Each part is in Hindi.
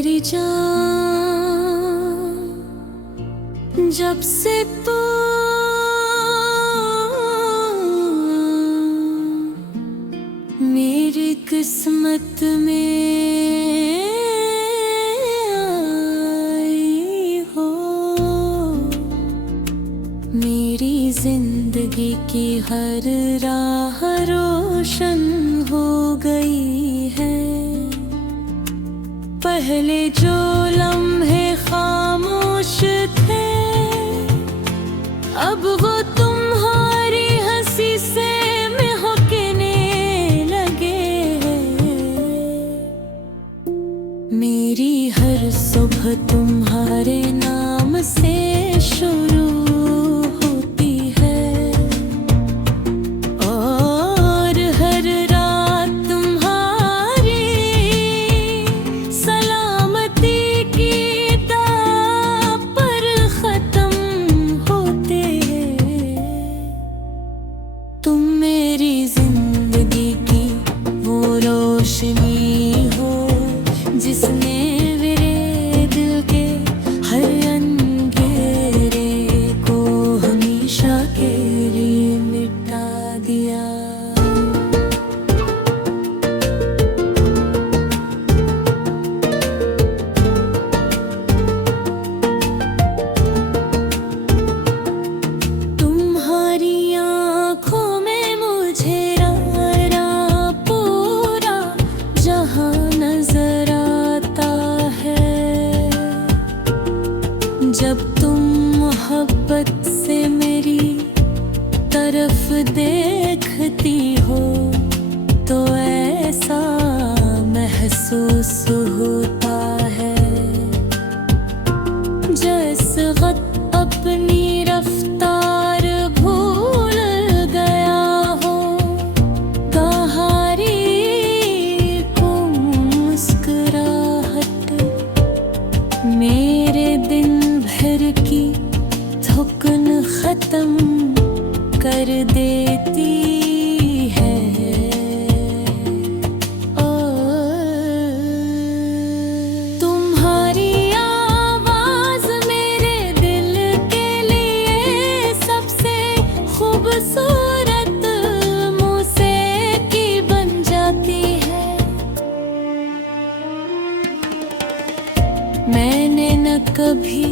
मेरी जान, जब से तू मेरी किस्मत में आई हो, मेरी जिंदगी की हर राह रोशन हो गई है। पहले जो लम्हे खामोश थे, अब वो तुम्हारी हंसी से महकने लगे। मेरी हर सुबह तुम्हारे नाम से शुरू होती है, और हर रात तुम्हारी सलामती की दाव पर खत्म होते हैं। तुम मेरी जिंदगी की वो रोशनी हो, जिसने मेरे दिल के हर अंधेरे को हमेशा के लिए मिटा दिया। तुम्हारी आँखों में मुझे रारा पूरा जहां नजर आता है। जब तुम मोहब्बत से मेरी तरफ देखती हो, तो ऐसा महसूस होता है जैसे वक्त अपनी रफ्तार भूल गया हो। कहारी को मुस्कुराहट मेरे दिन भर की थकन खत्म कर देती है। ओ, तुम्हारी आवाज मेरे दिल के लिए सबसे खूबसूरत मौसीकी बन जाती है। मैंने न कभी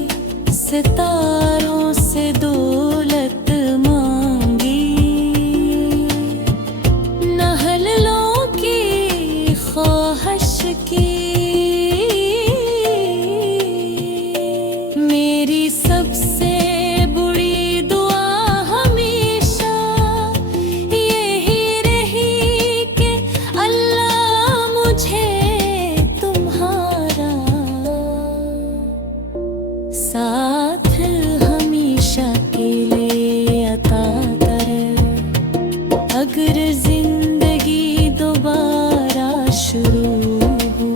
सितारों से दौलत मांगी, न हललों की ख्वाहिश की। मेरी सबसे बुरी दुआ हमेशा यही रही कि अल्लाह मुझे तुम्हारा साथ हमेशा के लिए अता करे। अगर जिंदगी दोबारा शुरू हो,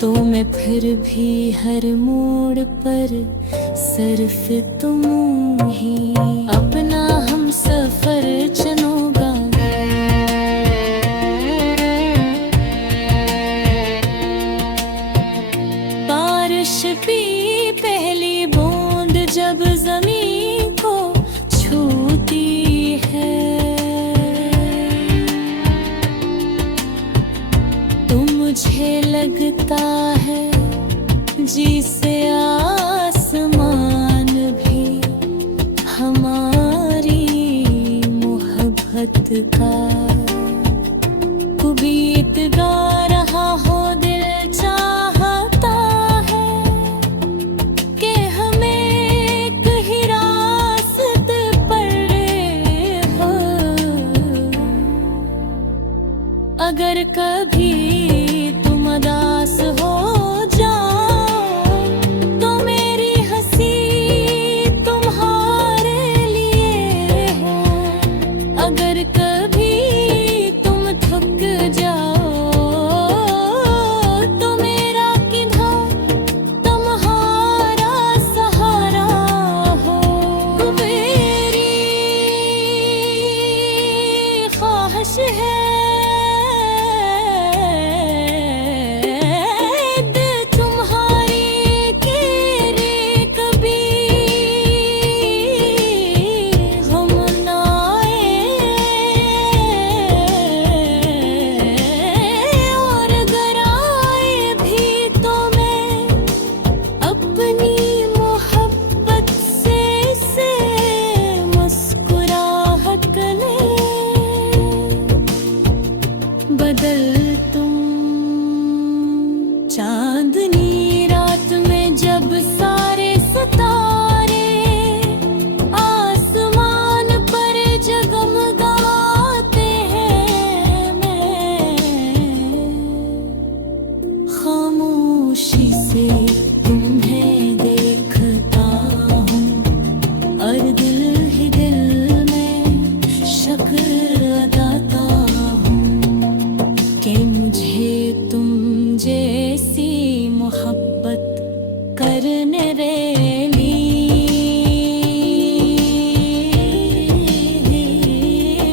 तो मैं फिर भी हर मोड़ पर सिर्फ तुम ही अपना हम सफर चुनूंगा। बारिश भी पहली बूंद जब जमीन को छूती है, तो मुझे लगता है जिसे आसमान भी हमारी मोहब्बत का कुबीत गा रहा हो। दिल चाहता है कि हमें कहीं रास्ते पर हो। अगर कभी तुम उदास हो जाओ, तो मेरी हंसी तुम्हारे लिए हो। अगर कभी तुम थक जाओ, तो मेरा किधर तुम्हारा सहारा हो। मेरी ख्वाहिश है कल तुम। चांदनी रात में जब सारे सितारे आसमान पर जगमगाते हैं, मैं खामोशी से तुम्हें देखता हूँ और दिल ही दिल में शुक्र अदाता हूँ कि मुझे तुम जैसी मोहब्बत करने रेली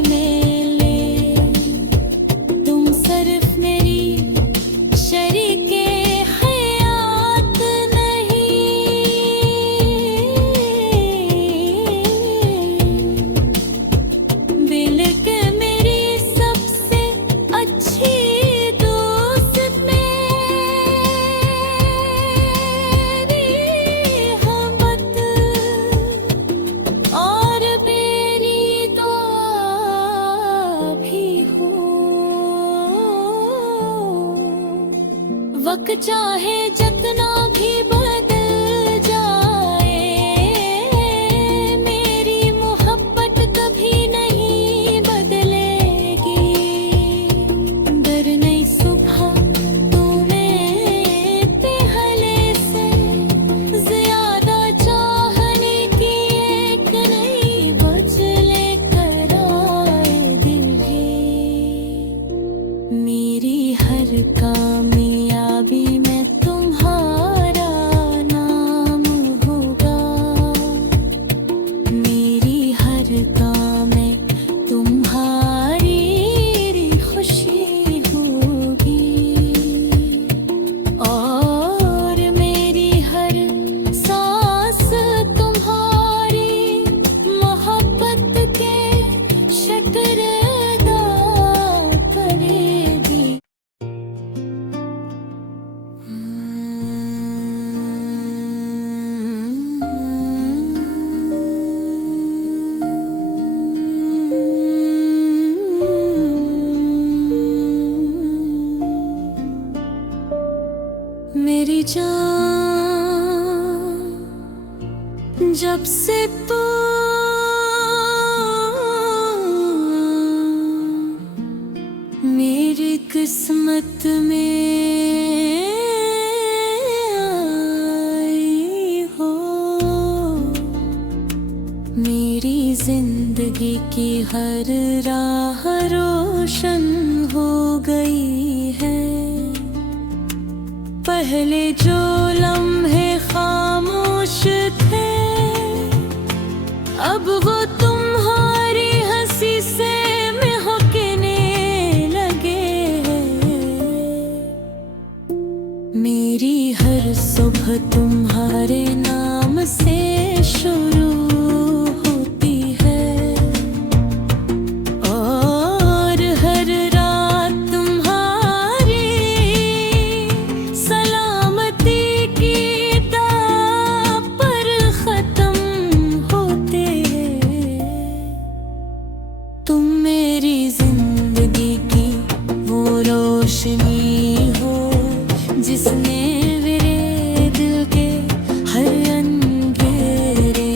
मेले। तुम सिर्फ मेरी शरीके हयात नहीं, बल्कि मेरी सबसे अच्छी दोस्त मेरी हमत और मेरी दुआ भी हो। वक्त चाहे जितना भी बदल जाए, मेरी मोहब्बत कभी नहीं बदलेगी। डर नहीं सुबह तुम्हें पहले से ज्यादा चाहने की, एक नई बच लेकर आए दिल ही। मेरी हर कामयाबी में तुम्हारा नाम होगा, मेरी हर काम में तुम्हारी खुशी होगी, और मेरी हर सांस तुम्हारी मोहब्बत के शुक्र अदा करेगी। मेरी जान जब से तू मेरी किस्मत में आई हो, मेरी जिंदगी की हर राह रोशन हो गई है। पहले जो लम्हे खामोश थे, अब वो तुम्हारी हंसी से महकने लगे। मेरी हर सुबह तुम्हारे नाम से शुरू होती है, और हर रात तुम्हारी सलामती की दाव पर खत्म होते हैं। तुम मेरी जिंदगी की वो रोशनी हो जिसने मेरे दिल के हर अंधेरे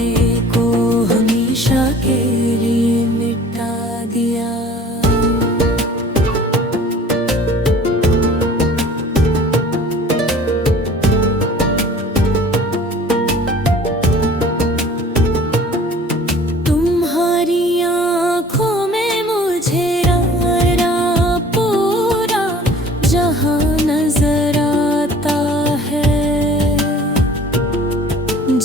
को हमेशा के लिए मिटा दिया। तुम्हारी आँखों में मुझे पूरा जहां नजर आता है।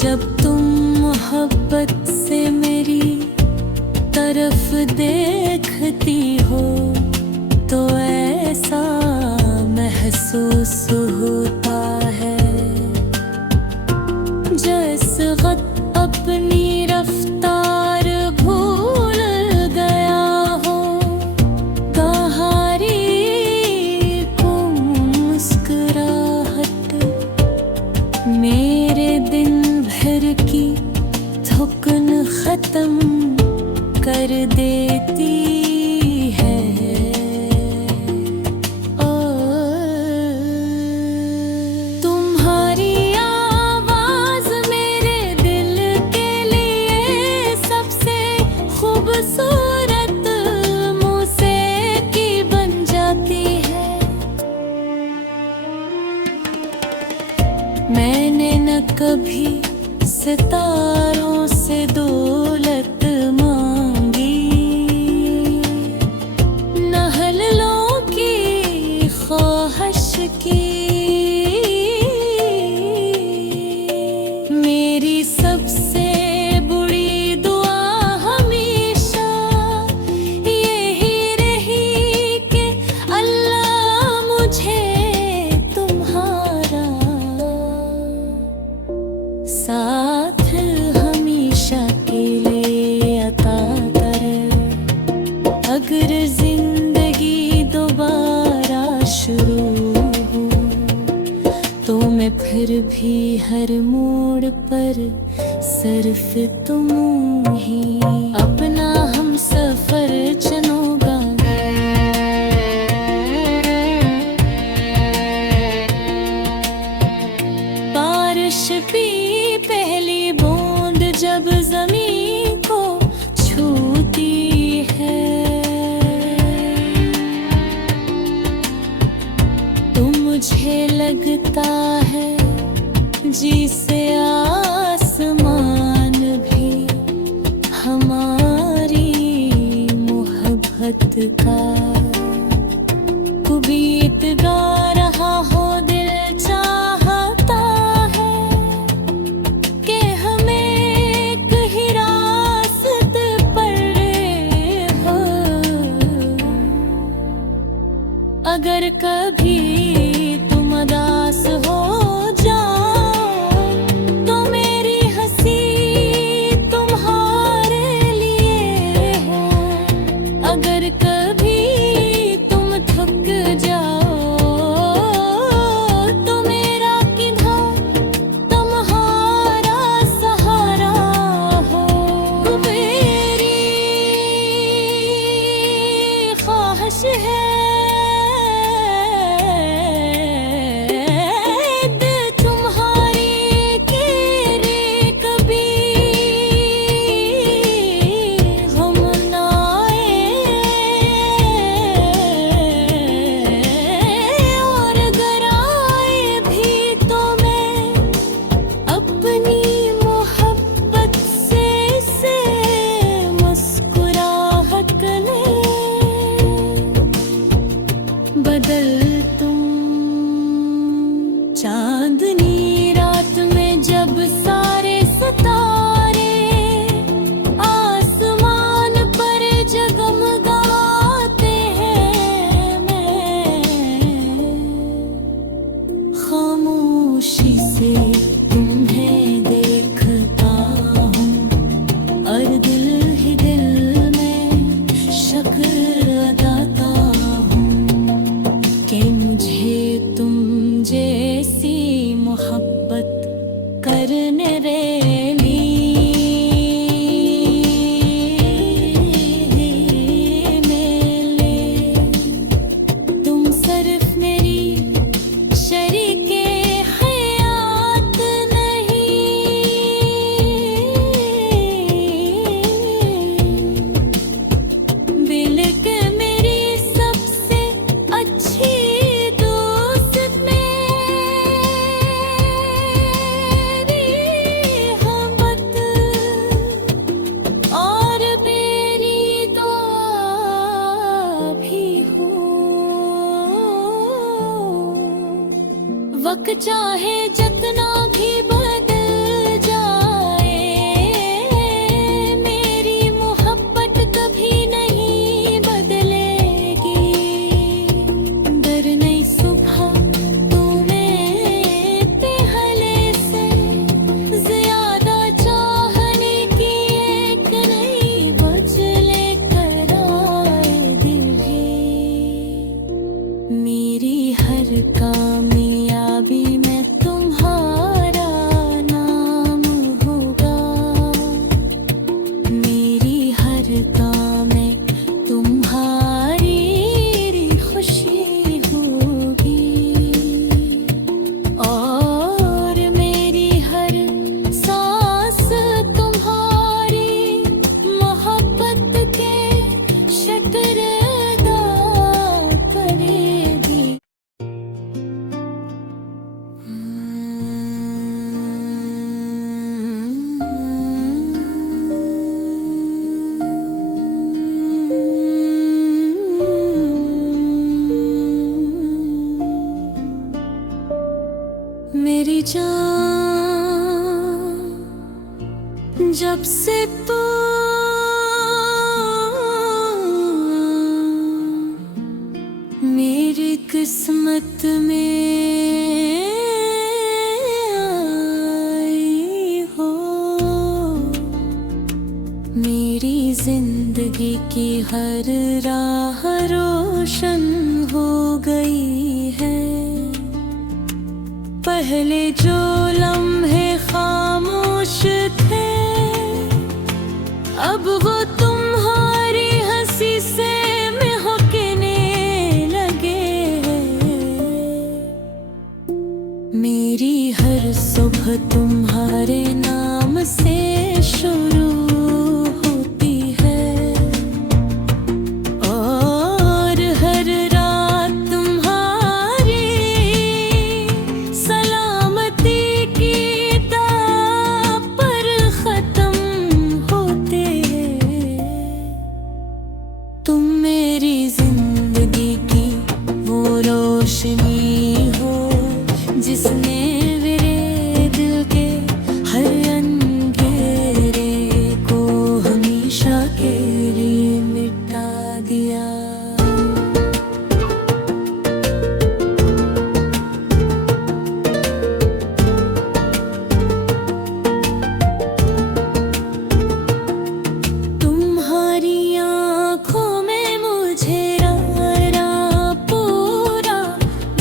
जब तुम मोहब्बत से मेरी तरफ देखती हो, तो ऐसा महसूस होता है जैसे वक्त अपनी रफ्तार भूल गया हो। कहारी को मुस्कुराहट मेरे दिन भर की थकन खत्म कर देती है। मैंने न कभी सितारों से दौलत मांगी, न हललों की ख्वाहिश की। मेरी सबसे बुरी दुआ हमेशा यही रही कि अल्लाह मुझे तुम्हारा साथ हमेशा के लिए अता कर। अगर जिंदगी दोबारा शुरू हो तो मैं फिर भी हर मोड़ पर सिर्फ तुम ही अपना हम सफर चुनूंगा। बारिश भी पहली बूंद जब जमीन को छूती है तो मुझे लगता है जिसे आसमान भी हमारी मोहब्बत का कुबीत गा रहा हो। दिल चाहता है कि हमें कहीं रास्ते पर हो। अगर कभी तुम उदास हो चांदनी रात में जब सारे सितारे आसमान पर जगमगाते हैं, मैं खामोशी से तुम्हें देखता हूँ और दिल ही दिल में शुक्र अदाता हूँ कि मुझे तुम जैसी मोहब्बत करने रेली मिले। तुम सिर्फ मेरी शरीके हयात नहीं, बल्कि मेरी सबसे अच्छी वक्त चाहे जितना भी बदल जाए, मेरी मोहब्बत कभी नहीं बदलेगी। डर नहीं सुबह तुम्हें पहले से ज्यादा चाहने की, एक नई बज लेकर आए दिल भी। मेरी हर कामयाबी में तुम्हारा नाम होगा, मेरी हर काम में तुम्हारी खुशी होगी, और मेरी हर सांस तुम्हारी मोहब्बत के शुक्र अदा करेगी। मेरी जान जब से तू मेरी किस्मत में आई हो, मेरी जिंदगी की हर राह रोशन हो गई है। पहले जो लम्हे खामोश थे, अब वो तुम्हारी हंसी से महकने लगे हैं। मेरी हर सुबह तुम्हारे नाम से शुरू होती है, और हर रात तुम्हारी सलामती की दाव पर खत्म होते हैं। तुम मेरी जिंदगी की वो रोशनी हो जिसने मेरे दिल के हर अंधेरे को हमेशा के लिए मिटा दिया। तुम्हारी आँखों में मुझे रारा पूरा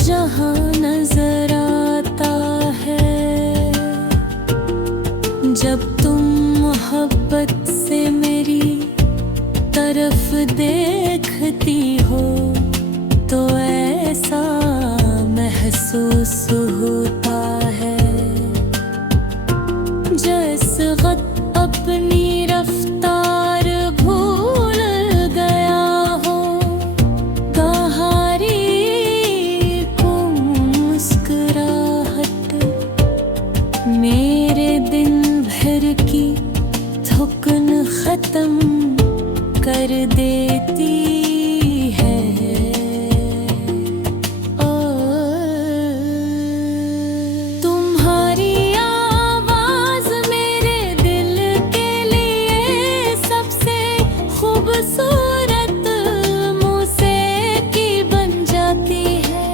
जहां नजर आता है। जब तुम मोहब्बत से मेरी तरफ देखती हो तो ऐसा महसूस होता है जैसे वक्त अपनी रफ्तार भूल गया हो। कहारी को मुस्कुराहट मेरे दिन भर की थकन खत्म कर देती है। तुम्हारी आवाज मेरे दिल के लिए सबसे खूबसूरत मौसीकी बन जाती है।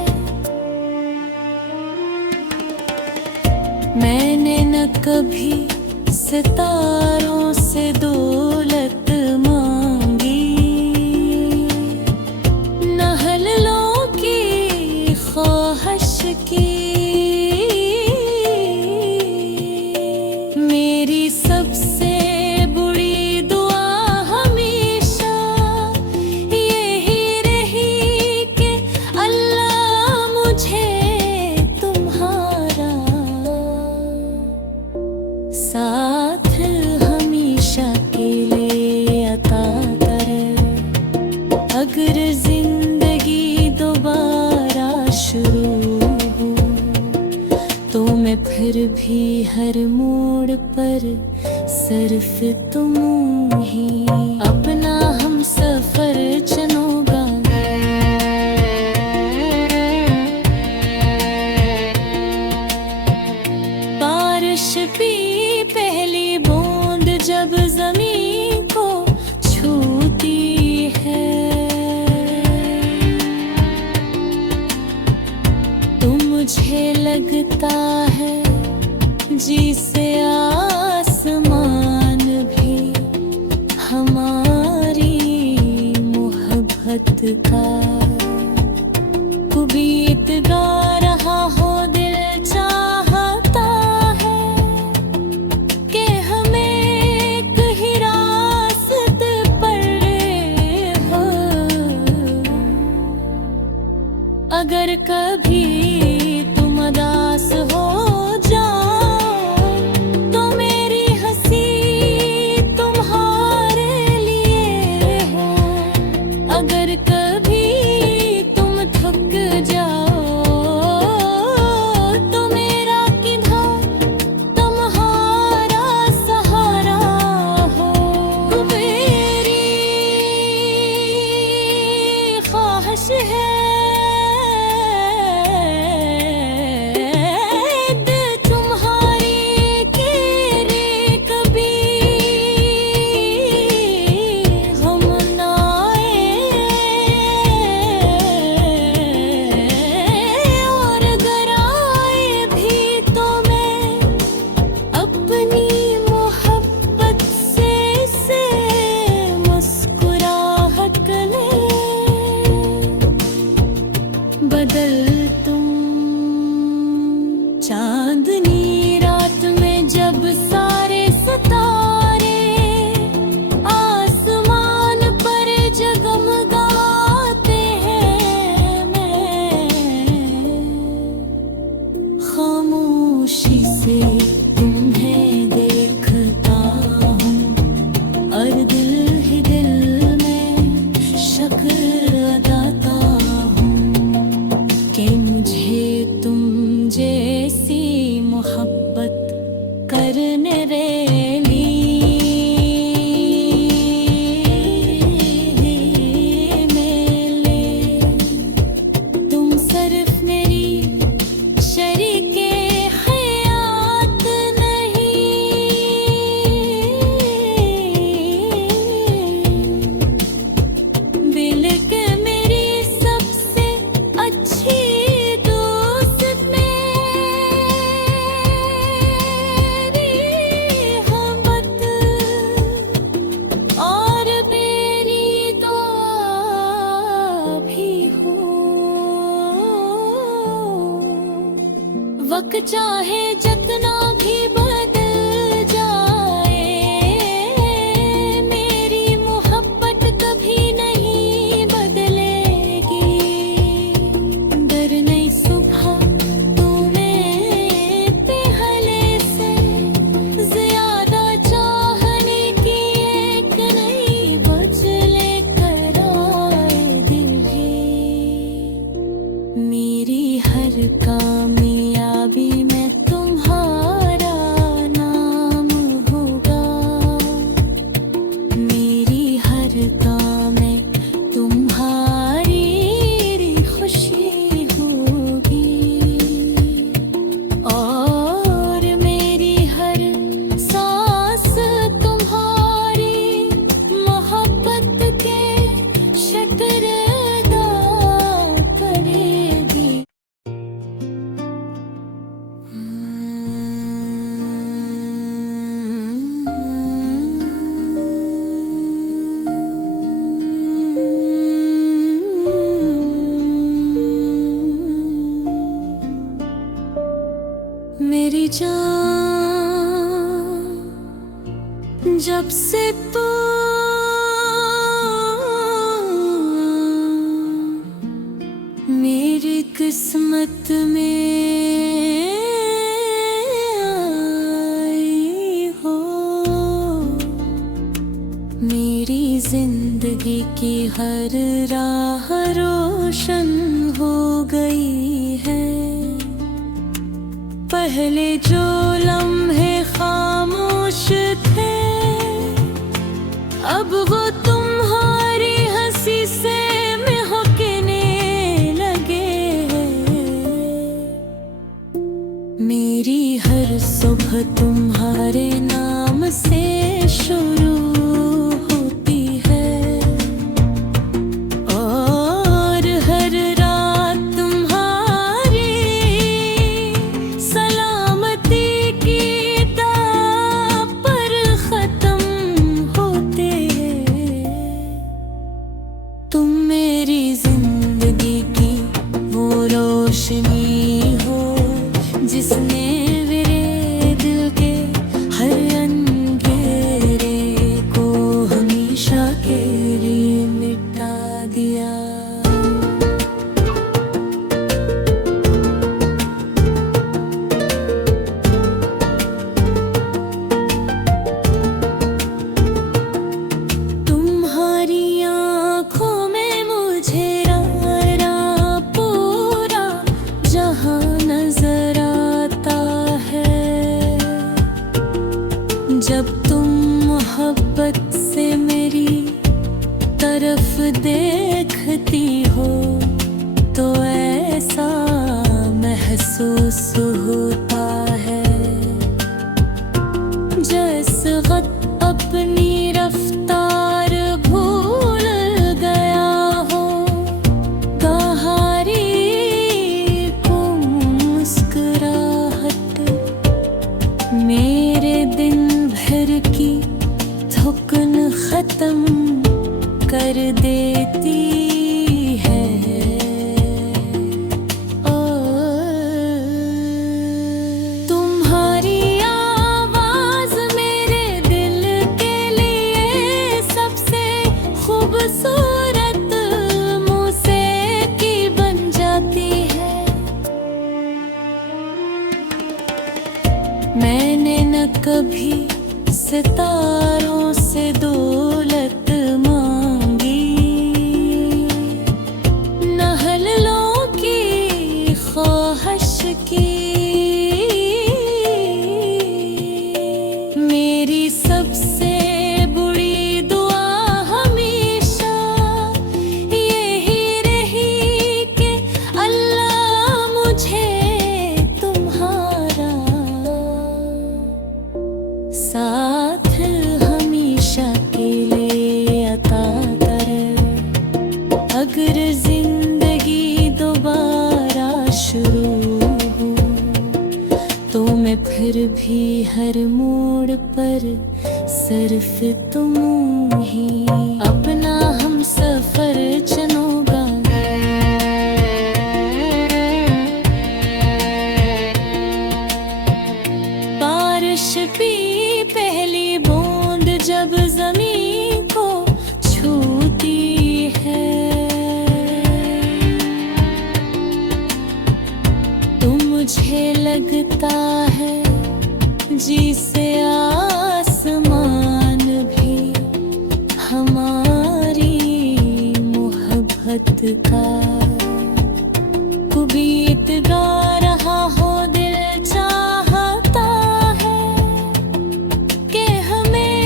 मैंने न कभी सितारों से दौलत मांगी, न हललों की ख्वाहिश की। मेरी सबसे बुरी दुआ हमेशा यही रही कि अल्लाह मुझे तुम्हारा साथ हमेशा के लिए अता करे। अगर जिंदगी दोबारा शुरू हो तो मैं फिर भी हर मोड़ पर सिर्फ तुम ही अपना हम सफर चुनूंगा। बारिश भी पहली बूंद जब जमीन को छूती है तो मुझे लगता है जिसे आसमान भी हमारी मोहब्बत का कुबीत गा रहा हो। दिल चाहता है कि हमें कहीं रास्ते पर हो। अगर कभी तुम उदास हो जाओ तो मेरी हंसी तुम्हारे लिए हो। अगर कभी तुम थक जाओ तो मेरा किधर तुम्हारा सहारा हो। मेरी ख्वाहिश है कल तुम चांदनी रात में जब सारे सितारे आसमान पर जगमगाते हैं, मैं खामोशी से तुम्हें देखता हूँ और दिल ही दिल में शुक्र अदाता हूँ कि मुझे तुम जैसी मोहब्बत करने रेली मेले। तुम सिर्फ मेरी शरीके हयात नहीं, बल्कि मेरी सबसे अच्छी दोस्त मेरी हमत और मेरी दुआ भी हो। वक्त चाहे जितना भी बदल जाए, मेरी मोहब्बत कभी नहीं बदलेगी। डर नहीं सुबह तुम्हें पहले से ज्यादा चाहने की, एक नई बदले कर आएगी मेरी हर कामयाबी में तुम्हारा नाम होगा। मेरी हर काम में तुम्हारी खुशी होगी और मेरी हर सांस तुम्हारी मोहब्बत के शुक्र अदा करेगी। मेरी जान जब से तू मेरी किस्मत में आई हो, मेरी जिंदगी की हर राह रोशन हो गई है। पहले जो लम्हे खामोश थे, अब वो तुम्हारी हंसी से महकने लगे हैं। मेरी हर सुबह तुम्हारे नाम से शुरू होती है और हर रात तुम्हारी सलामती की दाव पर खत्म होते हैं। तुम मेरी जिंदगी की वो रोशनी हो जिसने मेरे दिल के हर अंधेरे को हमेशा के लिए मिटा दिया। तुम्हारी आँखों में मुझे पूरा जहां नजर आता है। जब तुम मोहब्बत से मेरी तरफ देखती हो तो ऐसा महसूस होता है जैसे वक्त अपनी रफ्तार भूल गया हो। कहारी को मुस्कुराहट मेरे दिन भर की थकन खत्म कर देती है। मैंने न कभी सितारों से दौलत मांगी, न हललों की ख्वाहिश की। मेरी सबसे बुरी दुआ हमेशा यही रही कि अल्लाह मुझे तुम्हारा साथ हमेशा के लिए अता कर। अगर जिंदगी दोबारा शुरू हो तो मैं फिर भी हर मोड़ पर सिर्फ तुम ही अपना हम सफर चुनूंगा। बारिश भी पहली बूंद जब जमीन को छूती है तो मुझे लगता है जिसे आसमान भी हमारी मोहब्बत का कुबीत गा रहा हो। दिल चाहता है कि हमें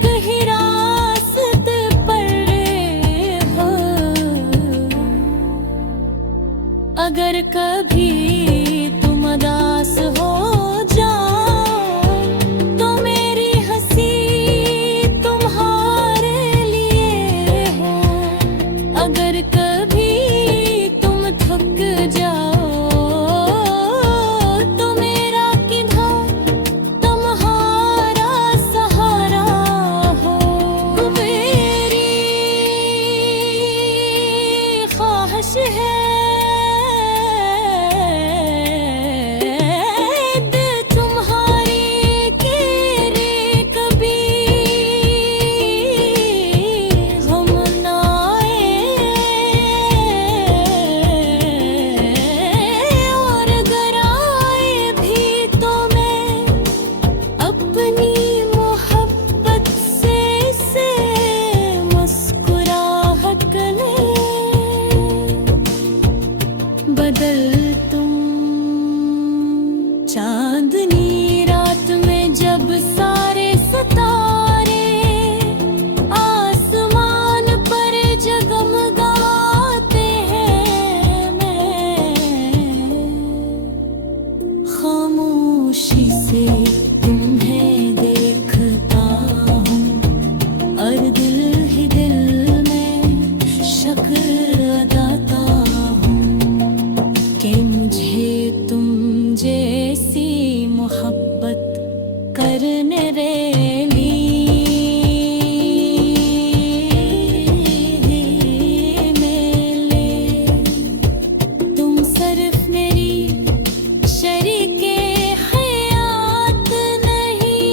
कहीं रास्ते पर हो। अगर कभी तुम उदास हो चांदनी रात में जब सारे सितारे आसमान पर जगमगाते हैं, मैं खामोशी से तुम्हें देखता हूँ और दिल ही दिल में शुक्र अदाता हूँ कि मुझे तुम जैसी मोहब्बत करने रेली मिले। तुम सिर्फ मेरी शरीके हयात नहीं,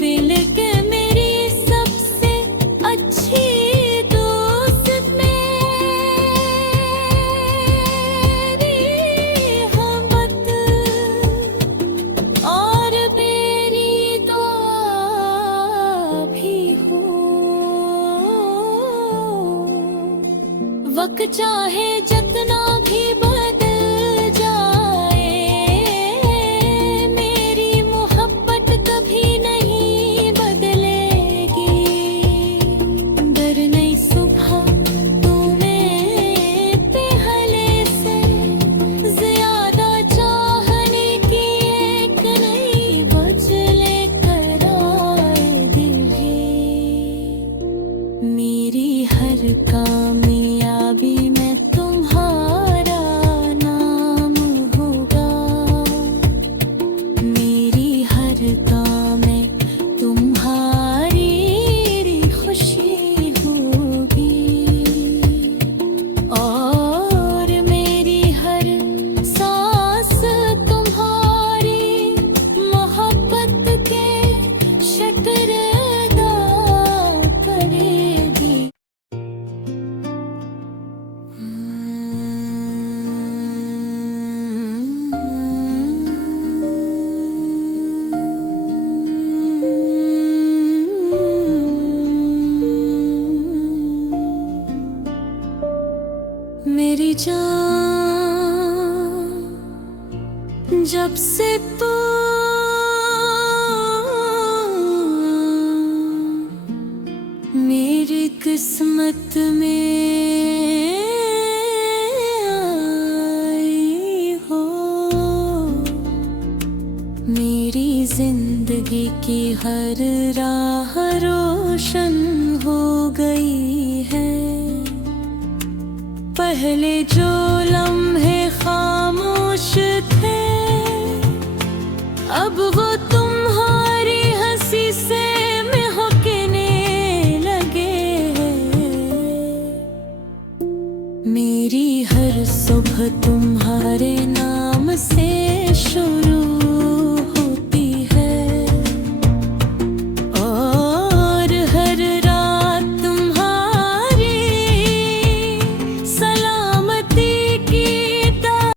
बल्कि मेरी सबसे अच्छी वक्त चाहे जितना भी बदल जाए, मेरी मोहब्बत कभी नहीं बदलेगी। डर नहीं सुबह तुम्हें पहले से ज्यादा चाहने की, एक नई बदले कर आएगी। मेरी हर कामयाबी में तुम्हारा नाम होगा, मेरी हर काम में तुम्हारी खुशी होगी, और मेरी हर सांस तुम्हारी मोहब्बत के शुक्र अदा करेगी। मेरी जान, जब से तू मेरी किस्मत में आई हो, मेरी जिंदगी की हर राह रोशन हो गई है। पहले जो लम्हे खामोश थे, अब वो तुम्हारी हंसी से महकने लगे हैं। मेरी हर सुबह तुम्हारे नाम से शुरू